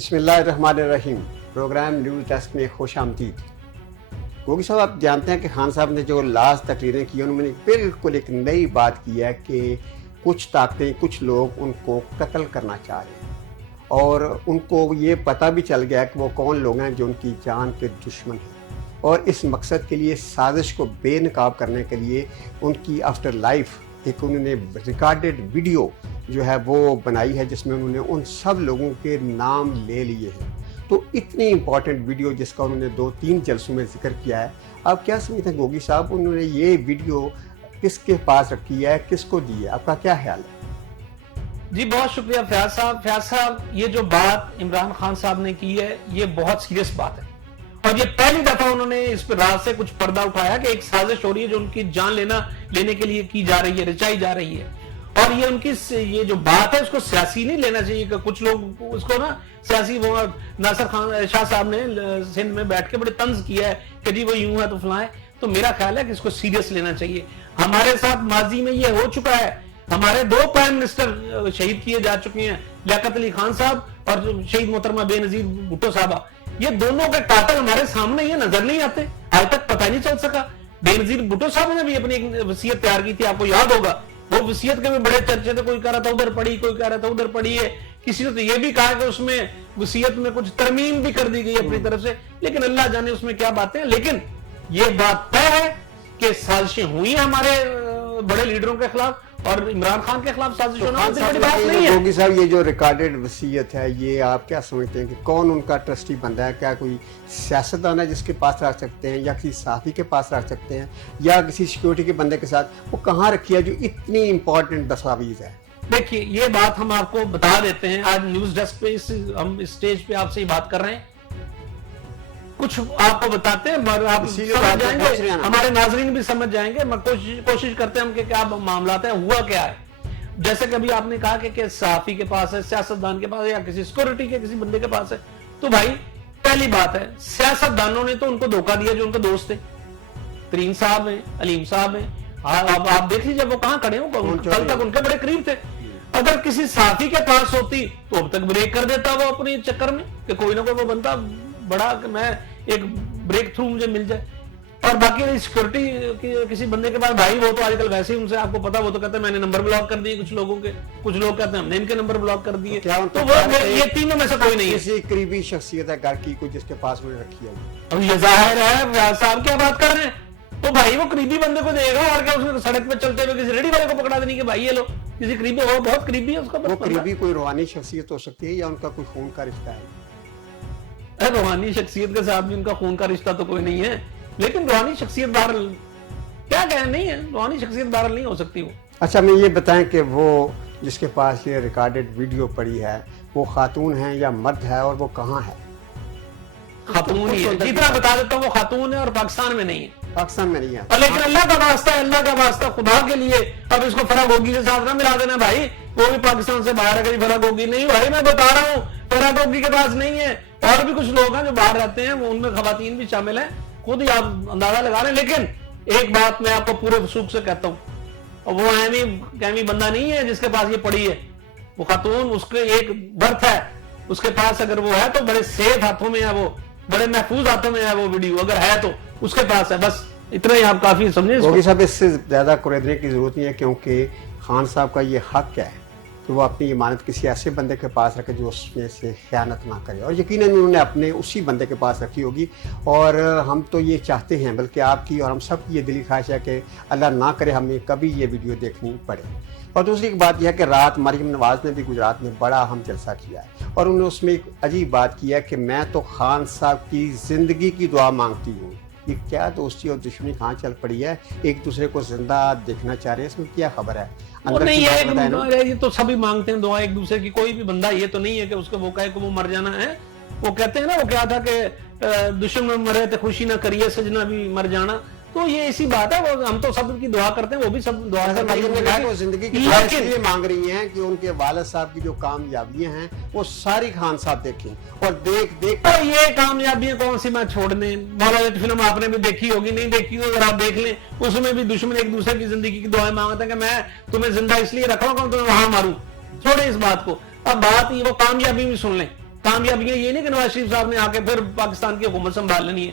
بسم اللہ الرحمن الرحیم. پروگرام نیوز ڈیسک میں خوش آمدید. گوگی صاحب, آپ جانتے ہیں کہ خان صاحب نے جو لاسٹ تقریریں کی انہوں نے بالکل ایک نئی بات کی ہے کہ کچھ طاقتیں, کچھ لوگ ان کو قتل کرنا چاہ رہے ہیں اور ان کو یہ پتہ بھی چل گیا کہ وہ کون لوگ ہیں جو ان کی جان کے دشمن ہیں, اور اس مقصد کے لیے سازش کو بے نقاب کرنے کے لیے ان کی آفٹر لائف ایک انہوں نے ریکارڈڈ ویڈیو جو ہے وہ بنائی ہے جس میں انہوں نے ان سب لوگوں کے نام لے لیے ہیں. تو اتنی امپورٹنٹ ویڈیو جس کا انہوں نے 2-3 جلسوں میں ذکر کیا ہے, آپ کیا سمجھتے ہیں گوگی صاحب انہوں نے یہ ویڈیو کس کے پاس رکھی ہے, کس کو دی ہے, آپ کا کیا خیال ہے؟ جی بہت شکریہ فیاض صاحب. فیاض صاحب, یہ جو بات عمران خان صاحب نے کی ہے یہ بہت سیریس بات ہے, اور یہ پہلی دفعہ انہوں نے اس پر راز سے کچھ پردہ اٹھایا کہ ایک سازش ہو رہی ہے جو ان کی جان لینے کے لیے کی جا رہی ہے, رچائی جا رہی ہے. اور یہ ان کی یہ جو بات ہے اس کو سیاسی نہیں لینا چاہیے کہ کچھ لوگ اس کو نا سیاسی, ناصر خان شاہ صاحب نے سندھ میں بیٹھ کے بڑے طنز کیا ہے کہ جی وہ یوں ہے تو فلاں ہے. تو میرا خیال ہے کہ اس کو سیریس لینا چاہیے. ہمارے ساتھ ماضی میں یہ ہو چکا ہے, ہمارے 2 پرائم منسٹر شہید کیے جا چکے ہیں, لیاقت علی خان صاحب اور شہید محترمہ بے نظیر بھٹو صاحبہ. یہ دونوں کے قاتل ہمارے سامنے یہ نظر نہیں آتے, آج تک پتہ نہیں چل سکا. بے نظیر بھٹو صاحب نے بھی اپنی ایک وصیت تیار کی تھی, آپ کو یاد ہوگا. وہ وصیت کے بھی بڑے چرچے تھے, کوئی کہہ رہا تھا ادھر پڑھی, کوئی کہہ رہا تھا ادھر پڑھی ہے. کسی نے تو یہ بھی کہا کہ اس میں وصیت میں کچھ ترمیم بھی کر دی گئی اپنی طرف سے, لیکن اللہ جانے اس میں کیا باتیں ہیں. لیکن یہ بات طے ہے کہ سازشیں ہوئی ہیں ہمارے بڑے لیڈروں کے خلاف, اور عمران خان کے خلاف سازش ہونا بڑی بات نہیں ہے. گوگی صاحب, یہ جو ریکارڈڈ وصیت ہے یہ آپ کیا سمجھتے ہیں کہ کون ان کا ٹرسٹی بندہ ہے؟ کیا کوئی سیاستدان ہے جس کے پاس رکھ سکتے ہیں, یا کسی صحافی کے پاس رکھ سکتے ہیں, یا کسی سیکیورٹی کے بندے کے ساتھ؟ وہ کہاں رکھی ہے جو اتنی امپورٹنٹ دستاویز ہے؟ دیکھیے یہ بات ہم آپ کو بتا دیتے ہیں. آج نیوز ڈیسک پہ ہم اس سٹیج پہ آپ سے بات کر رہے ہیں, کچھ آپ کو بتاتے ہیں, آپ سمجھ جائیں گے, ہمارے ناظرین بھی سمجھ جائیں گے. کوشش کرتے ہیں ہم کہ کیا معاملات ہیں, ہوا کیا ہے. جیسے کہ ابھی آپ نے کہا کہ صحافی کے پاس ہے, سیاستدان کے پاس ہے, یا کسی سیکورٹی کے کسی بندے کے پاس ہے. تو بھائی پہلی بات ہے, سیاستدانوں نے تو ان کو دھوکہ دیا جو ان کے دوست تھے. ترین صاحب ہیں, علیم صاحب ہیں, آپ دیکھ لیجیے وہ کہاں کھڑے ہوں, کل تک ان کے بڑے قریب تھے. اگر کسی صحافی کے پاس ہوتی تو اب تک بریک کر دیتا وہ اپنی چکر میں کہ کوئی نہ کوئی وہ بنتا بڑا کہ میں ایک بریک تھرو مجھے مل جائے. اور باقی سیکورٹی کسی بندے کے پاس, بھائی وہ تو آج کل ویسے ہی ان سے آپ کو پتا, وہ تو کہتے ہیں میں نے نمبر بلاک کر دیے کچھ لوگوں کے, کچھ لوگ کہتے ہیں ہم نے ان کے نمبر بلاک کر دیے. تو وہ یہ تینوں میں سے کوئی نہیں ہے. کسی قریبی شخصیت ہے گھر کی کوئی جس کے پاس وہ رکھی ہے. اب یہ ظاہر ہے ریاض صاحب کیا بات کر رہے ہیں, تو بھائی وہ قریبی بندے کو دے گا, اور کیا اس نے سڑک پہ چلتے ہوئے کسی ریڈی والے کو پکڑا دینی کہ بھائی یہ لو, کسی قریبی, وہ بہت قریبی ہے اس کا. وہ قریبی کوئی روحانی شخصیت ہو سکتی ہے یا ان کا کوئی خون کا رشتہ ہے؟ روحانی شخصیت کے ساتھ بھی ان کا خون کا رشتہ تو کوئی نہیں ہے, لیکن روحانی شخصیت بہرحال کیا کہیں نہیں ہے, روحانی شخصیت بہرحال نہیں ہو سکتی وہ. اچھا, میں یہ بتائیں کہ وہ جس کے پاس یہ ریکارڈڈ ویڈیو پڑی ہے وہ خاتون ہیں یا مرد ہے, اور وہ کہاں ہے؟ خاتون ہی ہے, جتنا بتا دیتا ہوں وہ خاتون ہے, اور پاکستان میں نہیں ہے. پاکستان میں نہیں ہے. لیکن اللہ کا واسطہ ہے, اللہ کا واسطہ خدا کے لیے اب اس کو فرح گوگی کے ساتھ نہ ملا دینا بھائی. وہ بھی پاکستان سے باہر ہے, کہیں فرح گوگی نہیں بھائی, میں بتا رہا ہوں فرح گوگی کے پاس نہیں ہے. اور بھی کچھ لوگ ہیں جو باہر رہتے ہیں, وہ ان میں خواتین بھی شامل ہیں, خود ہی آپ اندازہ لگا لیں. لیکن ایک بات میں آپ کو پورے وثوق سے کہتا ہوں, اور وہ ایمی بندہ نہیں ہے جس کے پاس یہ پڑی ہے. وہ خاتون, اس کے ایک برتھ ہے, اس کے پاس اگر وہ ہے تو بڑے سیف ہاتھوں میں ہے, وہ بڑے محفوظ ہاتھوں میں ہے وہ ویڈیو, اگر ہے تو اس کے پاس ہے. بس اتنا ہی آپ کافی سمجھیں. گوگی صاحب, اس سے زیادہ قریدنے کی ضرورت نہیں ہے, کیونکہ خان صاحب کا یہ حق ہے کہ وہ اپنی امانت کسی ایسے بندے کے پاس رکھے جو اس میں سے خیانت نہ کرے, اور یقیناً انہوں نے اپنے اسی بندے کے پاس رکھی ہوگی. اور ہم تو یہ چاہتے ہیں, بلکہ آپ کی اور ہم سب کی یہ دلی خواہش ہے کہ اللہ نہ کرے ہمیں کبھی یہ ویڈیو دیکھنی پڑے. اور دوسری ایک بات یہ ہے کہ رات مریم نواز نے بھی گجرات میں بڑا اہم جلسہ کیا ہے, اور انہوں نے اس میں ایک عجیب بات کی ہے کہ میں تو خان صاحب کی زندگی کی دعا مانگتی ہوں. یہ کیا دوستی اور دشمنی کہاں چل پڑی ہے, ایک دوسرے کو زندہ دیکھنا چاہ رہے ہیں, اس میں کیا خبر ہے؟ نہیں ہے, یہ تو سبھی مانگتے ہیں دعا ایک دوسرے کی. کوئی بھی بندہ یہ تو نہیں ہے کہ اس کو وہ کہے کہ وہ مر جانا ہے. وہ کہتے ہیں نا, وہ کیا تھا کہ دشمن مرے تو خوشی نہ کریے, سجنا بھی مر جانا. تو یہ ایسی بات ہے, وہ ہم تو سب کی دعا کرتے ہیں, وہ بھی سب دعا کرتے ہیں. زندگی کی یہ مانگ رہی ہیں کہ ان کے والد صاحب کی جو کامیابیاں ہیں وہ ساری خان صاحب دیکھیں, اور دیکھ یہ کامیابیاں کون سی میں چھوڑ دیں. مولا فلم آپ نے بھی دیکھی ہوگی, نہیں دیکھی ہو اگر آپ دیکھ لیں, اس میں بھی دشمن ایک دوسرے کی زندگی کی دعائیں مانگتے ہیں کہ میں تمہیں زندہ اس لیے رکھ رہا ہوں کہ تمہیں وہاں ماروں. چھوڑیں اس بات کو. اب بات یہ, وہ کامیابی بھی سن لیں, कामयाबियां ये नहीं कि नवाज शरीफ साहब ने आके फिर पाकिस्तान की हुकूमत संभाल लेनी है।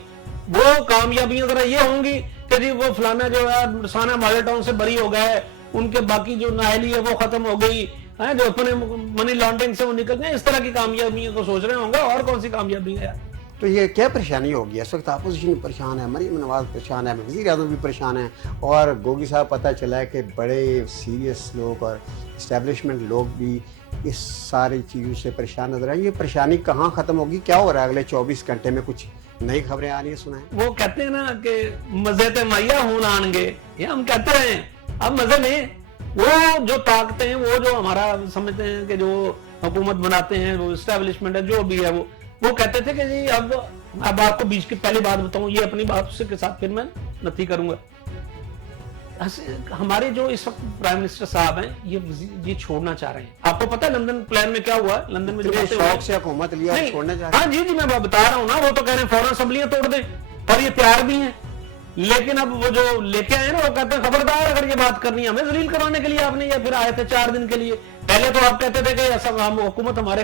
वो कामयाबियां जरा ये होंगी कि जी वो फलाना जो है साना मॉडल टाउन से बरी हो गए, उनके बाकी जो नाअहली है वो खत्म हो गई है, जो अपने मनी लॉन्ड्रिंग से वो निकल गए, इस तरह की कामयाबियों को सोच रहे होंगे। और कौन सी कामयाबी है यार? तो ये क्या परेशानी होगी इस वक्त? अपोजिशन परेशान है, मरीम नवाज परेशान है, वज़ीर आज़म भी परेशान है, और गोगी साहब पता चला है कि बड़े सीरियस लोग और इस्टेब्लिशमेंट लोग भी इस सारी चीज़ों से परेशान नजर आए। ये परेशानी कहाँ ख़त्म होगी? क्या हो रहा है अगले 24 घंटे में? कुछ नई खबरें आ रही है, सुना है? वो कहते हैं ना कि मजे ते मैया होन आनगे, ये हम कहते रहे हैं, अब मजे में वो जो ताकतें हैं, वो जो हमारा समझते हैं कि जो हुकूमत बनाते हैं, वो इस्टेब्लिशमेंट है, जो भी है, वो कहते थे कि जी अब आपको बीच की पहली बात बताऊं, ये अपनी बात के साथ फिर मैं नती करूंगा। हमारे जो इस वक्त प्राइम मिनिस्टर साहब हैं, ये छोड़ना चाह रहे हैं। आपको पता है लंदन प्लान में क्या हुआ? लंदन में जो शौक से हुकूमत लिया और छोड़ना चाह रहे हैं। हाँ जी, मैं बता रहा हूँ ना, वो तो कह रहे हैं फौरन असेंबलियां तोड़ दें, और ये तैयार भी हैं। लेकिन अब वो जो लेके आए ना, वो कहते हैं खबरदार अगर ये बात करनी है, हमें जलील करवाने के लिए आपने या फिर आए थे 4 दिन के लिए। पहले तो आप कहते थे कि ऐसा हम हुकूमत हमारे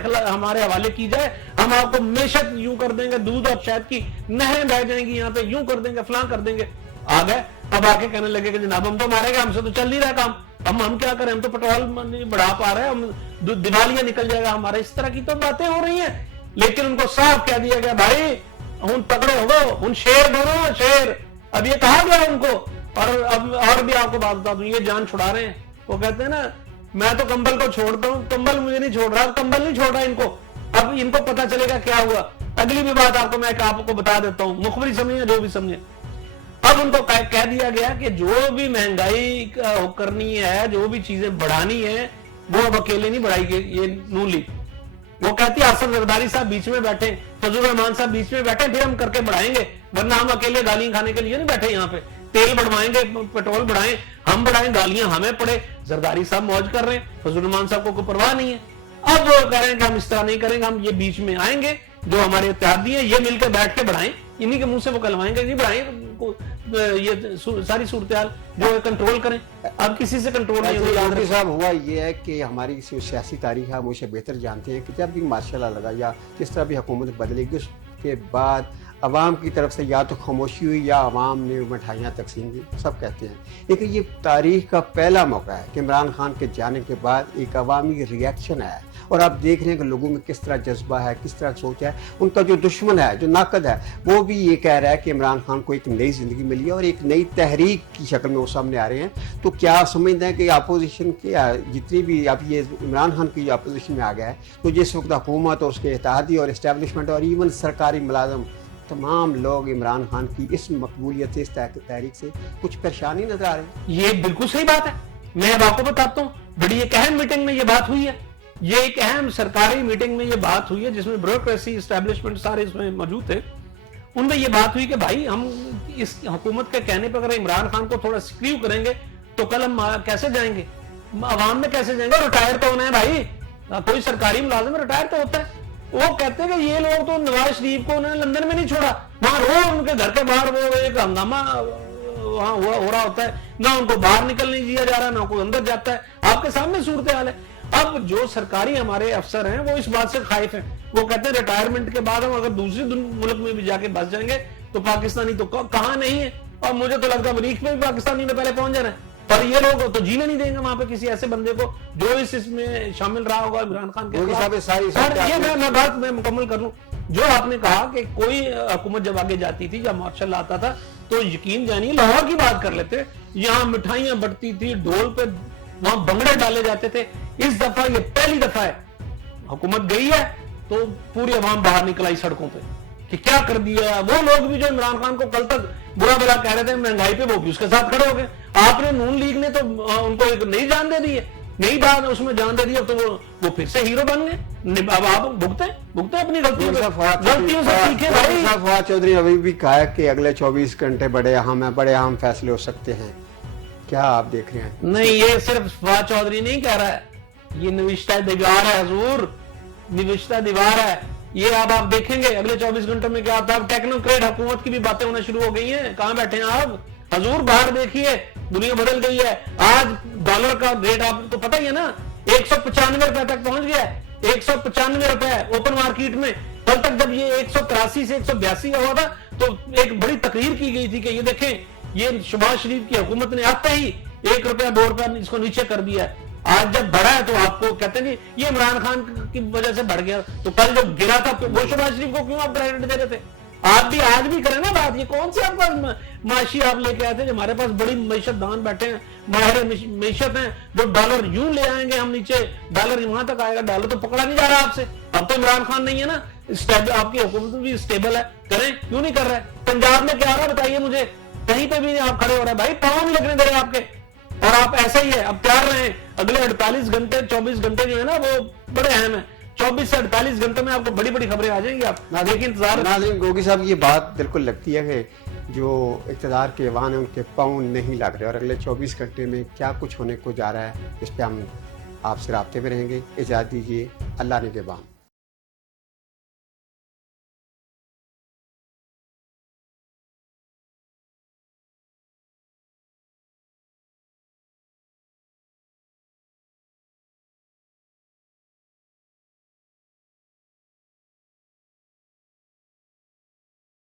हवाले की जाए, हम आपको मेशत यूं कर देंगे, दूध और शहद की नहरें बह जाएंगी यहाँ पे, यूं कर देंगे, फलां कर देंगे। आ गए, अब आके कहने लगे कि जनाब हम तो मारेंगे, हमसे तो चल नहीं रहा काम, हम क्या करें, हम तो पेट्रोल नहीं बढ़ा पा रहे हैं, हम दिवालिया निकल जाएगा हमारा। इस तरह की तो बातें हो रही हैं। लेकिन उनको साफ कह दिया गया, भाई हम तगड़े हो गो, उन शेर दोनों शेर। अब ये कहा गया उनको। और अब और भी आपको बात बता दूं, ये जान छुड़ा रहे हैं। वो कहते हैं ना, मैं तो कंबल को छोड़ता हूं, कंबल मुझे नहीं छोड़ रहा, कंबल नहीं छोड़ रहा इनको। अब इनको पता चलेगा क्या हुआ। अगली भी बात आपको बता देता हूं, मुखबरी समझे जो भी समझे। अब उनको कह दिया गया कि जो भी महंगाई करनी है, जो भी चीजें बढ़ानी है, वो अब अकेले नहीं बढ़ाएगी ये नून लीग। वो कहती है आसिफ जरदारी साहब बीच में बैठे, फजल रहमान साहब बीच में बैठे, फिर हम करके बढ़ाएंगे, वरना हम अकेले गालियां खाने के लिए नहीं बैठे यहाँ पे। तेल बढ़वाएंगे, पेट्रोल बढ़ाएं, हम बढ़ाएं, गालियां हमें पड़े। जरदारी साहब मौज कर रहे हैं, फजल रहमान साहब को कोई परवाह नहीं है। अब वो कह रहे हैं कि हम इस तरह नहीं करेंगे, हम ये बीच में आएंगे, जो हमारे इत्तेहादी हैं ये मिलकर बैठ के बढ़ाएं, इन्हीं के मुंह से वो कहलवाएंगे जी बढ़ाएं, ये सारी सूरत-ए-हाल जो है कंट्रोल करें। अब किसी से कंट्रोल नहीं होगा साहब। हुआ ये है कि हमारी सियासी तारीख है, मुझे बेहतर जानते हैं कि जब भी मार्शल लॉ लगा या किस तरह भी हुकूमत बदलेगी, उसके बाद अवाम की तरफ से या तो खामोशी हुई या अवाम ने मिठाइयाँ तकसीम की, सब कहते हैं। लेकिन ये तारीख का पहला मौका है कि इमरान खान के जाने के बाद एक अवामी रिएक्शन आया, और आप देख रहे हैं कि लोगों में किस तरह जज्बा है, किस तरह सोच है। उनका जो दुश्मन है, जो नाकद है, वो भी ये कह रहा है कि इमरान खान को एक नई ज़िंदगी मिली है और एक नई तहरीक की शक्ल में वो सामने आ रहे हैं। तो क्या आप समझते हैं कि अपोजिशन के जितनी भी अब ये इमरान खान की अपोजिशन में आ गया है, तो जिस वक्त हुकूमत और उसके इत्तेहादी और इस्टेब्लिशमेंट और इवन सरकारी मुलाजम तमाम लोग इमरान खान की इस मकबूलियत, इस तहरीक से कुछ परेशानी नजर आ रही है? ये बिल्कुल सही बात है। मैं अब आपको बताता हूँ, बड़ी एक अहम मीटिंग में ये बात हुई है। ये एक अहम सरकारी मीटिंग में ये बात हुई है, जिसमें ब्यूरोक्रेसी, इस्टेब्लिशमेंट सारे इसमें मौजूद थे। उनमें ये बात हुई कि भाई हम इस हुकूमत के कहने पर अगर इमरान खान को थोड़ा स्क्रीव करेंगे तो कल हम कैसे जाएंगे, अवाम में कैसे जाएंगे? रिटायर तो होना है भाई, कोई सरकारी मुलाजिम रिटायर तो होता है। वो कहते हैं कि ये लोग तो नवाज शरीफ को उन्होंने लंदन में नहीं छोड़ा, वहां रोज उनके घर के बाहर वो एक हंगामा वहां हो रहा होता है, ना उनको बाहर निकलने दिया जा रहा, ना कोई अंदर जाता है। आपके सामने सूरत हाल है। अब जो सरकारी हमारे अफसर हैं वो इस बात से खाइफ हैं। वो कहते हैं रिटायरमेंट के बाद हम अगर दूसरे मुल्क में भी जाके बस जाएंगे तो पाकिस्तानी तो कहां नहीं है। और मुझे तो लगता है मरीख में भी पाकिस्तानी में पहले पहुंच जाना है, पर ये लोग तो जीने नहीं देंगे वहां पे किसी ऐसे बंदे को जो इसमें शामिल रहा होगा इमरान खान के खिलाफ। ये मैं बात मैं मुकम्मल कर लूं, जो आपने कहा कि कोई हुकूमत जब आगे जाती थी, जब मार्शल लॉ आता था, तो यकीन जानिए लाहौर की बात कर लेते, यहाँ मिठाइयां बंटती थी, ढोल पे वहां भंगड़े डाले जाते थे। इस दफा ये पहली दफा है हुकूमत गई है तो पूरी अवाम बाहर निकल आई सड़कों पे कि क्या कर दिया। वो लोग भी जो इमरान खान को कल तक बुरा भला कह रहे थे महंगाई पे, वो भी उसके साथ खड़े हो गए। आपने नून लीग ने तो उनको एक नई जान दे दी है, नई बात उसमें जान दे दी, तो वो फिर से हीरो बन गए। अब आप भुगते अपनी गलतियों से सीखे भाई। फवाद चौधरी अभी भी कहा है कि अगले 24 घंटे बड़े अहम फैसले हो सकते हैं। क्या आप देख रहे हैं? नहीं, ये सिर्फ फवाद चौधरी नहीं कह रहा है, ये निविष्टा दीवार है हजूर, निविष्टा दीवार है ये। अब आप देखेंगे अगले 24 घंटों में क्या होता है। टेक्नोक्रेट हुकूमत की भी बातें होना शुरू हो गई हैं। कहां बैठे हैं आप हजूर? बाहर देखिए, दुनिया बदल गई है। आज डॉलर का रेट आपको पता ही है ना, 195 रुपए तक पहुंच गया है। 195 रुपए है ओपन मार्केट में। कल तक जब ये 183 से 182 का हुआ था तो एक बड़ी तकरीर की गई थी कि ये देखें, ये शहबाज शरीफ की हुकूमत ने आते ही 1 रुपया 2 रुपया इसको नीचे कर दिया है। आज जब बढ़ा है तो आपको कहते हैं ये इमरान खान की वजह से बढ़ गया, तो कल जब गिरा था वो शहबाज शरीफ को क्यों आप क्रेडिट दे रहे थे? आप भी आज भी करें ना बात। ये कौन सी आपका माशी आप लेके आए थे? हमारे पास बड़ी मीशत दान बैठे हैं, माहिर मीशत हैं, जो डॉलर यूं ले आएंगे हम नीचे, डॉलर वहां तक आएगा। डॉलर तो पकड़ा नहीं जा रहा आपसे। अब तो इमरान खान नहीं है ना, आपकी हुकूमत भी स्टेबल है, करें क्यों नहीं कर रहे? पंजाब में क्या हो रहा है बताइए मुझे? कहीं पे भी नहीं आप खड़े हो रहे भाई, पाँव नहीं लगने दे रहे आपके। और आप ऐसा ही है, अब तैयार रहे, अगले 48 घंटे 24 घंटे जो है ना वो बड़े अहम है। 24 से 48 घंटे में आपको बड़ी बड़ी खबरें आ जाएंगी। आप देखिए इंतजार। नाज़रीन, गोगी साहब ये बात बिल्कुल लगती है कि जो इक़्तिदार के वाहन हैं उनके पाँव नहीं लग रहे, और अगले 24 घंटे में क्या कुछ होने को जा रहा है इस पर हम आपसे राब्ते में रहेंगे। इजाज़त दीजिए, अल्लाह निगहबान।